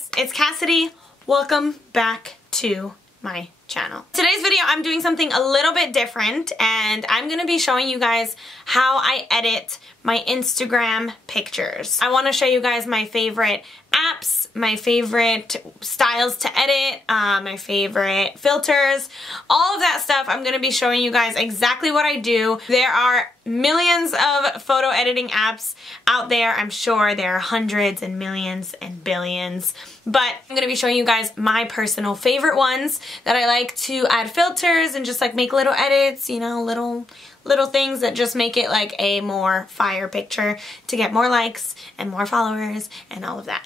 guys, it's Cassidy. Welcome back to my channel. Today's video I'm doing something a little bit different, and I'm going to be showing you guys how I edit my Instagram pictures. I want to show you guys my favorite apps, my favorite styles to edit, my favorite filters, all of that stuff. I'm going to be showing you guys exactly what I do. There are millions of photo editing apps out there. I'm sure there are hundreds and millions and billions, but I'm going to be showing you guys my personal favorite ones that I like to add filters and just like make little edits, you know, little things that just make it like a more fire picture to get more likes and more followers and all of that.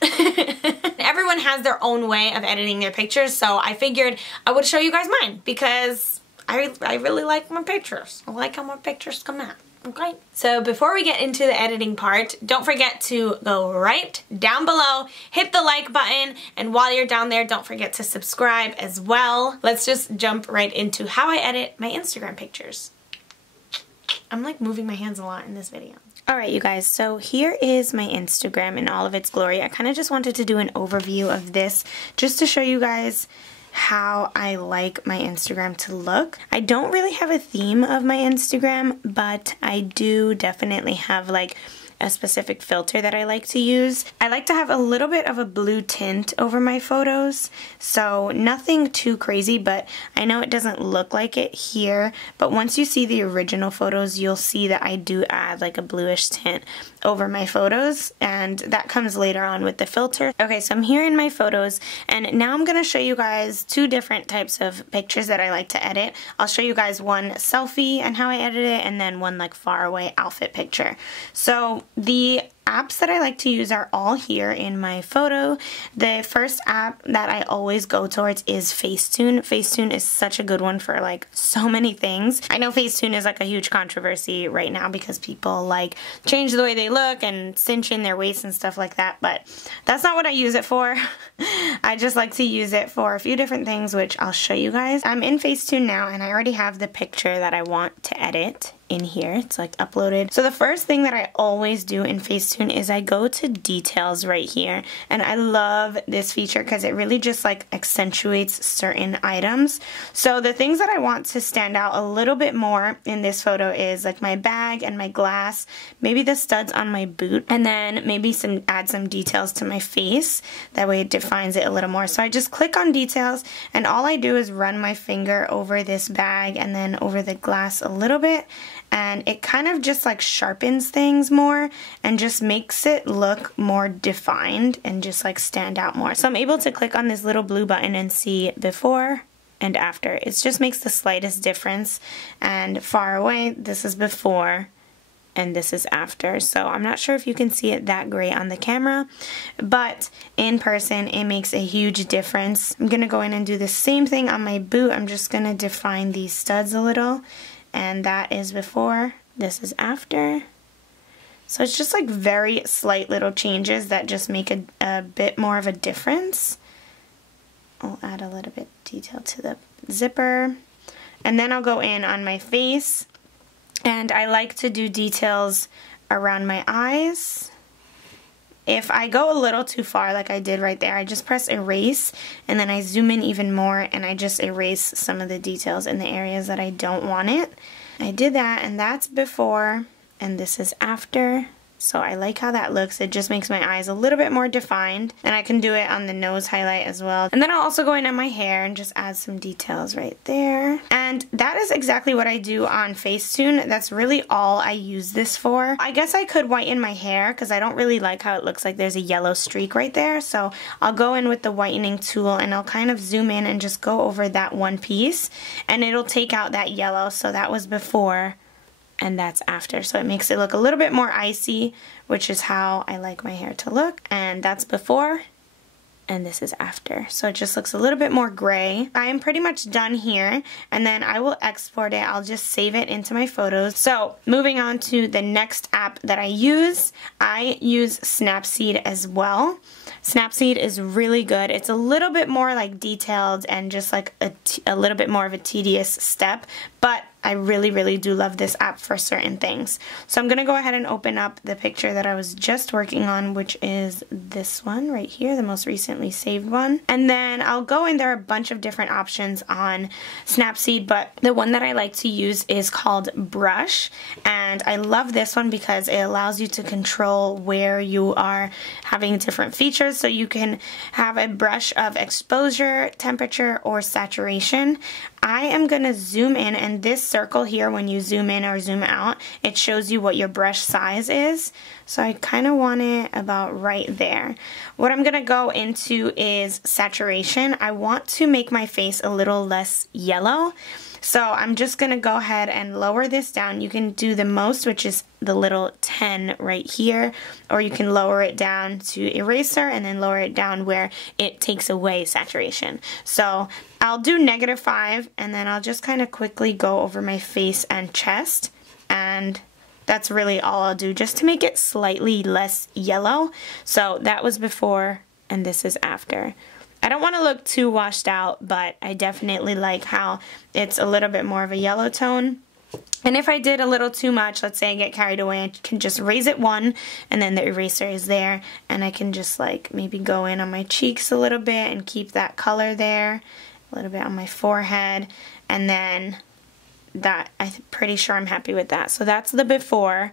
Everyone has their own way of editing their pictures, so I figured I would show you guys mine because I really like my pictures. I like how my pictures come out. Okay, so before we get into the editing part, don't forget to go right down below, hit the like button, and while you're down there, don't forget to subscribe as well. Let's just jump right into how I edit my Instagram pictures. I'm like moving my hands a lot in this video. Alright you guys, so here is my Instagram in all of its glory. I kind of just wanted to do an overview of this just to show you guys how I like my Instagram to look. I don't really have a theme of my Instagram, but I do definitely have like a specific filter that I like to use. I like to have a little bit of a blue tint over my photos, so nothing too crazy, but I know it doesn't look like it here, but once you see the original photos, you'll see that I do add like a bluish tint over my photos, and that comes later on with the filter. Okay, so I'm here in my photos, and now I'm going to show you guys two different types of pictures that I like to edit. I'll show you guys one selfie and how I edit it, and then one like far away outfit picture. So the apps that I like to use are all here in my photo. The first app that I always go towards is Facetune. Facetune is such a good one for like so many things. I know Facetune is like a huge controversy right now because people like change the way they look and cinch in their waist and stuff like that, but that's not what I use it for. I just like to use it for a few different things, which I'll show you guys. I'm in Facetune now, and I already have the picture that I want to edit in here. It's like uploaded. So the first thing that I always do in Facetune is I go to details right here, and I love this feature because it really just like accentuates certain items. So the things that I want to stand out a little bit more in this photo is like my bag and my glass, maybe the studs on my boot, and then maybe add some details to my face. That way it defines it a little more. So I just click on details, and all I do is run my finger over this bag and then over the glass a little bit, and it kind of just like sharpens things more and just makes it look more defined and just like stand out more. So I'm able to click on this little blue button and see before and after. It just makes the slightest difference, and far away, this is before and this is after. So I'm not sure if you can see it that great on the camera, but in person it makes a huge difference. I'm gonna go in and do the same thing on my boot. I'm just gonna define these studs a little, and that is before, this is after. So it's just like very slight little changes that just make a bit more of a difference. I'll add a little bit of detail to the zipper, and then I'll go in on my face, and I like to do details around my eyes. If I go a little too far, like I did right there, I just press erase, and then I zoom in even more, and I just erase some of the details in the areas that I don't want it. I did that, and that's before, and this is after. So I like how that looks. It just makes my eyes a little bit more defined, and I can do it on the nose highlight as well. And then I'll also go in on my hair and just add some details right there. And that is exactly what I do on Facetune. That's really all I use this for. I guess I could whiten my hair because I don't really like how it looks like there's a yellow streak right there. So I'll go in with the whitening tool, and I'll kind of zoom in and just go over that one piece, and it'll take out that yellow. So that was before, and that's after. So it makes it look a little bit more icy, which is how I like my hair to look. And that's before, and this is after. So it just looks a little bit more gray. I am pretty much done here, and then I will export it. I'll just save it into my photos. So moving on to the next app that I use Snapseed as well. Snapseed is really good. It's a little bit more like detailed and just like a little bit more of a tedious step, but I really, really do love this app for certain things. So I'm going to go ahead and open up the picture that I was just working on, which is this one right here, the most recently saved one. And then I'll go in, there are a bunch of different options on Snapseed, but the one that I like to use is called Brush. And I love this one because it allows you to control where you are having different features. So you can have a brush of exposure, temperature, or saturation. I am going to zoom in, and this circle here, when you zoom in or zoom out, it shows you what your brush size is. So I kind of want it about right there. What I'm going to go into is saturation. I want to make my face a little less yellow. So I'm just going to go ahead and lower this down. You can do the most, which is the little 10 right here, or you can lower it down to eraser and then lower it down where it takes away saturation. So I'll do -5, and then I'll just kind of quickly go over my face and chest, and that's really all I'll do just to make it slightly less yellow. So that was before and this is after. I don't want to look too washed out, but I definitely like how it's a little bit more of a yellow tone. And if I did a little too much, let's say I get carried away, I can just raise it 1, and then the eraser is there, and I can just like maybe go in on my cheeks a little bit and keep that color there, a little bit on my forehead, and then that, I'm pretty sure I'm happy with that. So that's the before,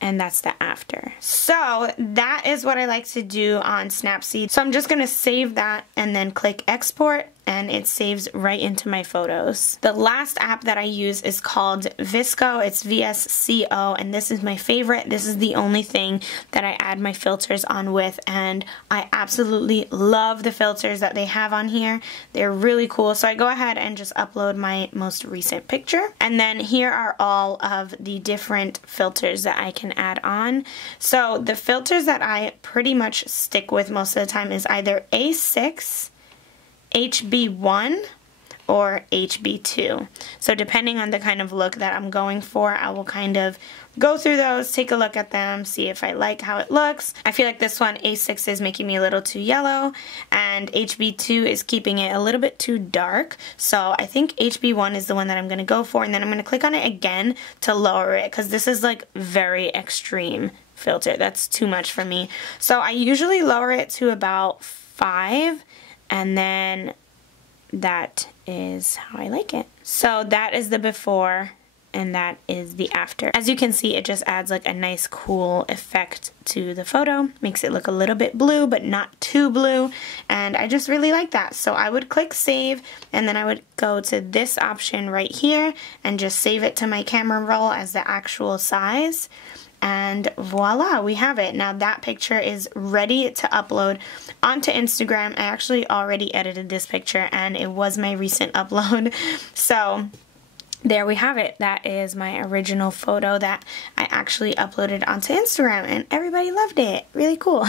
and that's the after. So that is what I like to do on Snapseed. So I'm just going to save that and then click export, and it saves right into my photos. The last app that I use is called VSCO. It's VSCO, and this is my favorite. This is the only thing that I add my filters on with, and I absolutely love the filters that they have on here. They're really cool. So I go ahead and just upload my most recent picture, and then here are all of the different filters that I can add on. So the filters that I pretty much stick with most of the time is either A6, HB1, or HB2. So depending on the kind of look that I'm going for, I will kind of go through those, take a look at them, see if I like how it looks. I feel like this one, A6, is making me a little too yellow, and HB2 is keeping it a little bit too dark. So I think HB1 is the one that I'm going to go for, and then I'm going to click on it again to lower it, because this is like very extreme filter. That's too much for me. So I usually lower it to about 5, and then that is how I like it. So that is the before, and that is the after. As you can see, it just adds like a nice cool effect to the photo. Makes it look a little bit blue, but not too blue, and I just really like that. So I would click save, and then I would go to this option right here and just save it to my camera roll as the actual size. And voila, we have it. Now that picture is ready to upload onto Instagram. I actually already edited this picture, and it was my recent upload. So there we have it. That is my original photo that I actually uploaded onto Instagram, and everybody loved it. Really cool.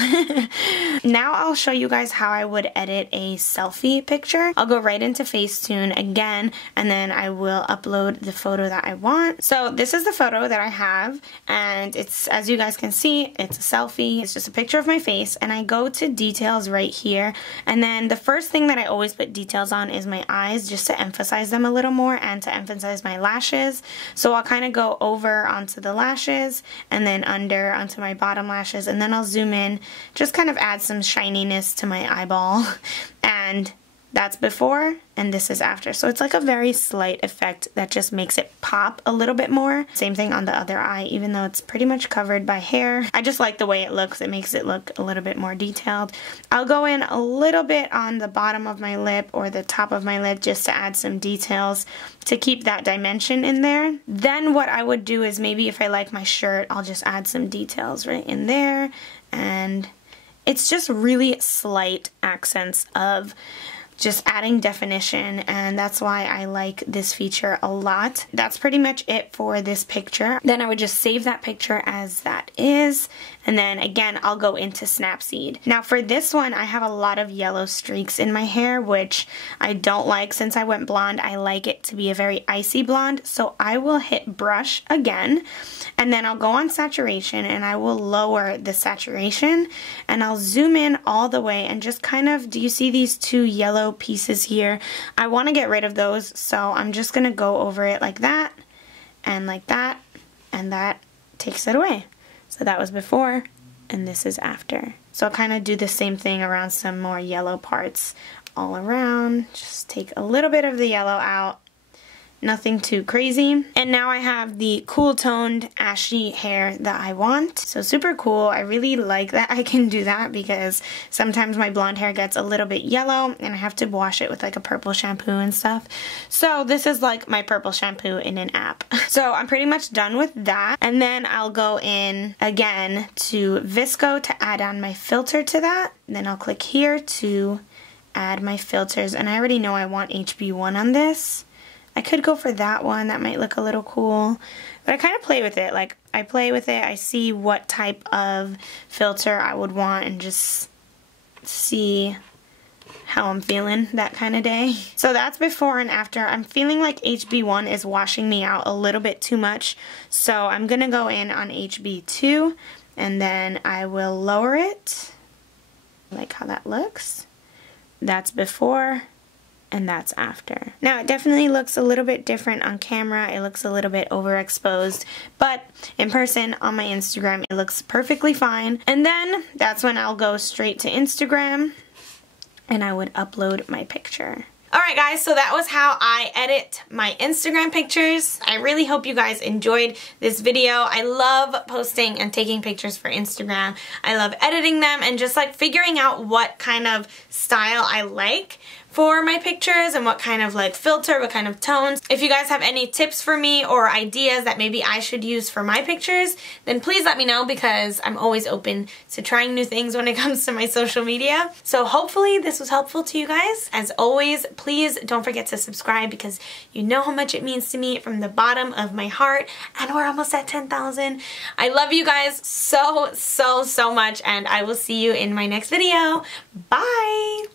Now I'll show you guys how I would edit a selfie picture. I'll go right into Facetune again, and then I will upload the photo that I want. So this is the photo that I have, and it's, as you guys can see, it's a selfie. It's just a picture of my face, and I go to details right here, and then the first thing that I always put details on is my eyes, just to emphasize them a little more and to emphasize my lashes. So I'll kind of go over onto the lashes and then under onto my bottom lashes, and then I'll zoom in, just kind of add some shininess to my eyeball. And that's before, and this is after. So it's like a very slight effect that just makes it pop a little bit more. Same thing on the other eye, even though it's pretty much covered by hair. I just like the way it looks. It makes it look a little bit more detailed. I'll go in a little bit on the bottom of my lip or the top of my lip just to add some details to keep that dimension in there. Then what I would do is, maybe if I like my shirt, I'll just add some details right in there. And it's just really slight accents of just adding definition, and that's why I like this feature a lot. That's pretty much it for this picture. Then I would just save that picture as that is, and then again I'll go into Snapseed. Now for this one, I have a lot of yellow streaks in my hair, which I don't like. Since I went blonde, I like it to be a very icy blonde, so I will hit brush again, and then I'll go on saturation, and I will lower the saturation, and I'll zoom in all the way, and just kind of, do you see these two yellow pieces here? I want to get rid of those, so I'm just going to go over it like that, and like that, and that takes it away. So that was before, and this is after. So I'll kind of do the same thing around some more yellow parts all around. Just take a little bit of the yellow out. Nothing too crazy. And now I have the cool toned ashy hair that I want. So super cool. I really like that I can do that because sometimes my blonde hair gets a little bit yellow and I have to wash it with like a purple shampoo and stuff. So this is like my purple shampoo in an app. So I'm pretty much done with that. And then I'll go in again to VSCO to add on my filter to that. Then I'll click here to add my filters. And I already know I want HB1 on this. I could go for that one, that might look a little cool, but I kind of play with it, like I play with it, I see what type of filter I would want and just see how I'm feeling that kind of day. So that's before and after. I'm feeling like HB1 is washing me out a little bit too much, so I'm going to go in on HB2 and then I will lower it, like how that looks. That's before. And that's after. Now it definitely looks a little bit different on camera. It looks a little bit overexposed, but in person on my Instagram it looks perfectly fine. And then that's when I'll go straight to Instagram and I would upload my picture. Alright guys, so that was how I edit my Instagram pictures. I really hope you guys enjoyed this video. I love posting and taking pictures for Instagram. I love editing them and just like figuring out what kind of style I like for my pictures and what kind of like filter, what kind of tones. If you guys have any tips for me or ideas that maybe I should use for my pictures, then please let me know because I'm always open to trying new things when it comes to my social media. So hopefully this was helpful to you guys. As always, please don't forget to subscribe because you know how much it means to me from the bottom of my heart, and we're almost at 10,000. I love you guys so much, and I will see you in my next video. Bye!